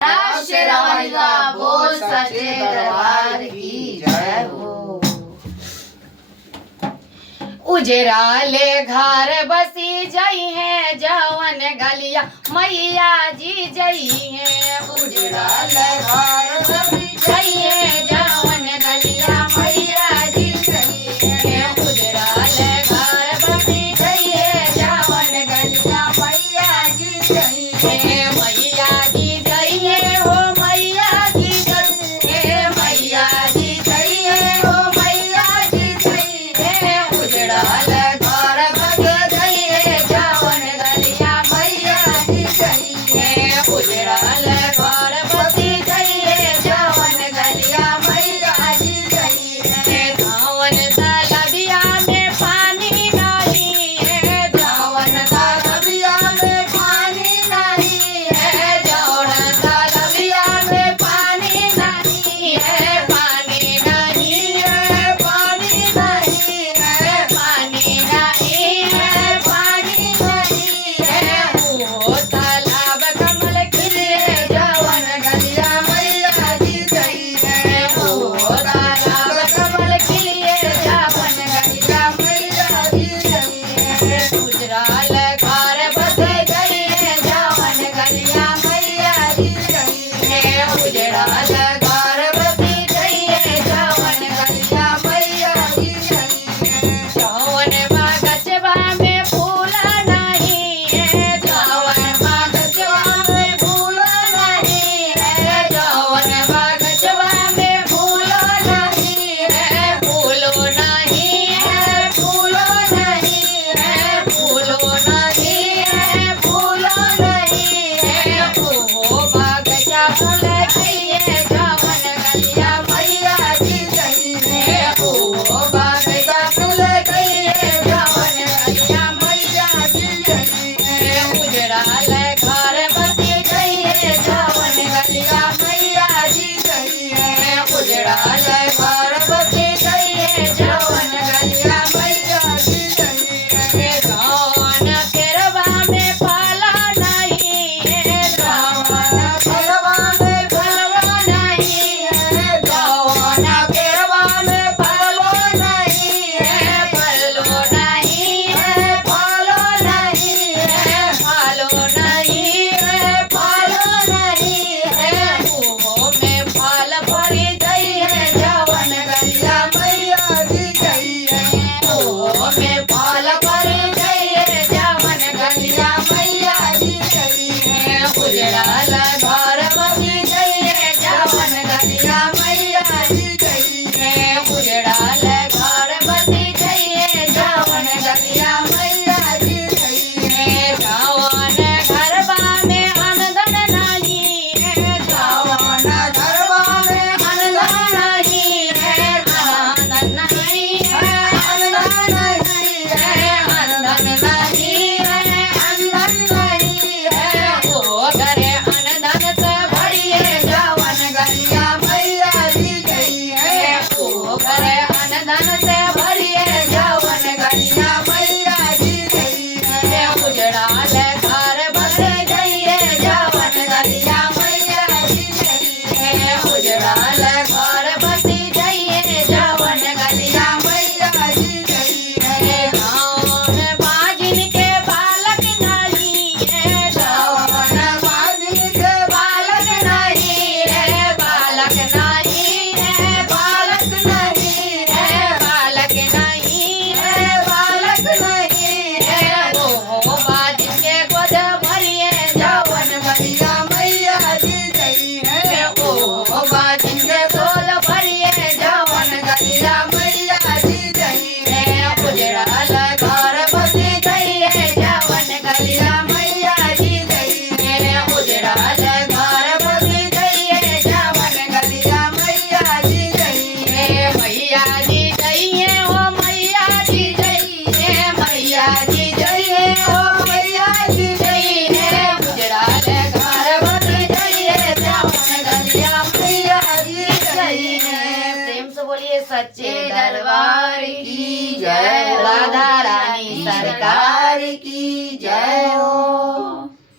शेरावालीला बोल सच्चे दरबार की जय हो। उजराले घर बसी जई है जवन गलिया मैया जी जई है। उजराले घर बसी जई है जवन गलिया मैया जी जई है। उजराले घर बसी जई है जवन गलिया मैया जी जई है। मैया जी जई है हो मैया जी जई है। मैया जी जई है हो मैया जी जई है। उजड़ाले घर बस जई है जवन गलिया मैया जी जई है। उजड़ाले घर बसी जई है जवन गलिया मैया जी जई है। धावन तलबिया में पानी नहीं है। धावन तलबिया में पानी नहीं है। जौन तलबिया में पानी नहीं है। पानी नहीं है। पानी नहीं है। पानी नहीं है। पानी नहीं है। वो तालाब कमल खिले जवन गलिया मैया जी जई है। वो तालाब कमल खिले जवन गलिया मैया जी जई है। उजराल घर बस जई है जवन गलिया मैया जी जई है। उजराल घर बसी जई है जवन गलिया मैया जी जई है। जवन बागचबा में फूल नहीं है। जवन बागचबा में फूल नहीं है। जवन बागचबा में फूल नहीं है। फूलो नहीं है। फूलो नहीं है। फूलो नहीं है। फूलो नहीं है। ओ बागचा फूल गई है जवन गलिया मैया जी जई है। ओ बागचा फूल गई है जवन गलिया मैया जी जई है। उजड़ाल घर बसी गई है जवन गलिया मैया जी जई है। उजड़ाल घर बसी गई है जवन गलिया मैया जी जई है। जौन केरवा में पाला नहीं है। जौन केरवा में पाला नहीं है। जौन केरवा में पालो नहीं है। पालो नहीं है। पालो नहीं है। पालो नहीं है। पालो नहीं है। मुँह में फल भरी गई है जवन गलिया मैया जी गई है। मुँह में फल भरी गई है जवन गलिया मैया जी गई है। उजड़ाल घर बसी गई है जवन गलिया मैया जी गई है। उजड़ाल घर बसी गई है जवन गलिया मैया जी गई है। जवन घरवा में अनधन नहीं है। जवन घरवा में अनधन नहीं है। अनधन नहीं है। अनधन नहीं है। अनधन नहीं है। अनधन नहीं है। ओ घरे अनधन से भरिए जवन गलिया मैया जी गई है। ओ घरे अनधन से भरिए जवन गलिया मैया जी गई है। उजड़ाल घर बस गई है जवन गलिया मैया जी गई है। उजड़ाल घर बसी गई है जवन गलिया मैया जी गई है। जौन बाजिन के बालक नहीं है। जौन बाजिन के बालक नहीं है। बालक नहीं है। बालक नहीं है। बालक नहीं है। बालक नहीं है। ओ बाजिन के गोद भरिए जवन गलिया मैया जी गई है। ओ बाजिन के गोद भरिए जवन गलिया मैया जी गई है। उजड़ाल घर बसी गई है जवन गलिया मैया जी गई है। उजड़ाल घर बसी गई है जवन गलिया मैया जी गई है। मैया जी गई है हो मैया जी गई है। मैया जी गई है हो मैया जी गई है। उजड़ाल घर बसी गई है जवन गलिया मैया जी गई है। प्रेम से बोलिए सच्चे दरबार की जय। राधा रानी सरकार की जय हो।